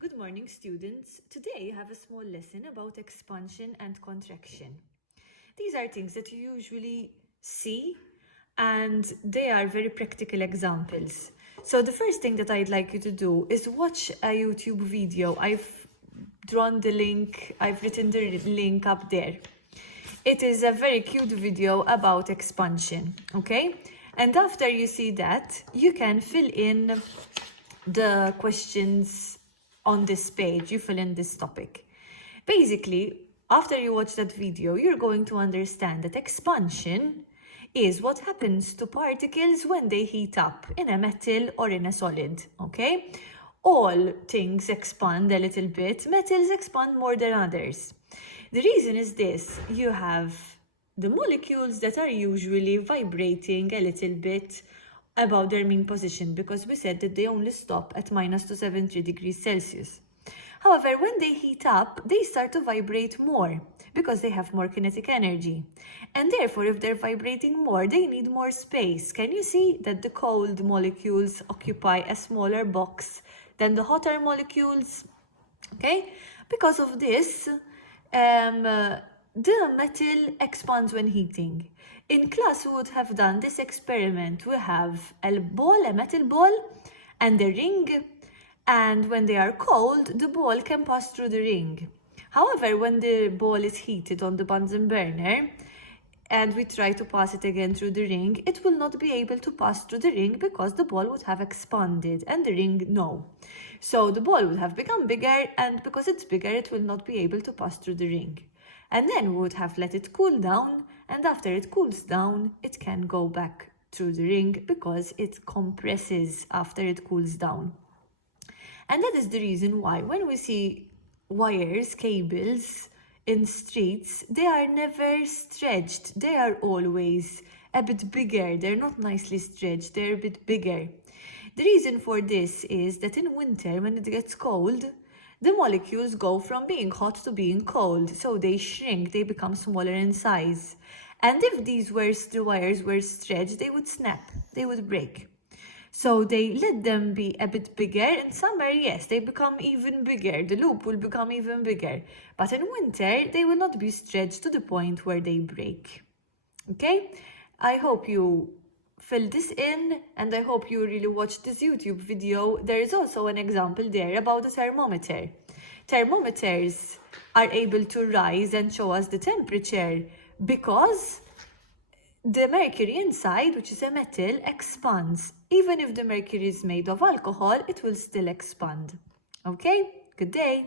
Good morning, students. Today I have a small lesson about expansion and contraction. These are things that you usually see, and they are very practical examples. So the first thing that I'd like you to do is watch a YouTube video. I've drawn the link, I've written the link up there. It is a very cute video about expansion, okay? And after you see that, you can fill in the questions on this page. You fill in this topic. Basically, after you watch that video, you're going to understand that expansion is what happens to particles when they heat up in a metal or in a solid, okay? All things expand a little bit. Metals expand more than others. The reason is this: you have the molecules that are usually vibrating a little bit about their mean position, because we said that they only stop at -273 degrees Celsius. However, when they heat up, they start to vibrate more because they have more kinetic energy. And therefore, if they're vibrating more, they need more space. Can you see that the cold molecules occupy a smaller box than the hotter molecules? Okay? Because of this, the metal expands when heating. In class, we would have done this experiment. We have a metal ball, and a ring. And when they are cold, the ball can pass through the ring. However, when the ball is heated on the Bunsen burner, and we try to pass it again through the ring, it will not be able to pass through the ring because the ball would have expanded and the ring no. So the ball would have become bigger, and because it's bigger, it will not be able to pass through the ring. And then we would have let it cool down, and after it cools down, it can go back through the ring because it compresses after it cools down. And that is the reason why when we see wires, cables in streets, they are never stretched. They are always a bit bigger. They're not nicely stretched. They're a bit bigger. The reason for this is that in winter, when it gets cold, the molecules go from being hot to being cold. So they shrink, they become smaller in size. And if the wires were stretched, they would snap, they would break. So they let them be a bit bigger. In summer, yes, they become even bigger. The loop will become even bigger. But in winter, they will not be stretched to the point where they break. Okay? I hope you fill this in, and I hope you really watch this YouTube video. There is also an example there about the thermometer. Thermometers are able to rise and show us the temperature because the mercury inside, which is a metal, expands. Even if the mercury is made of alcohol, it will still expand. Okay? Good day.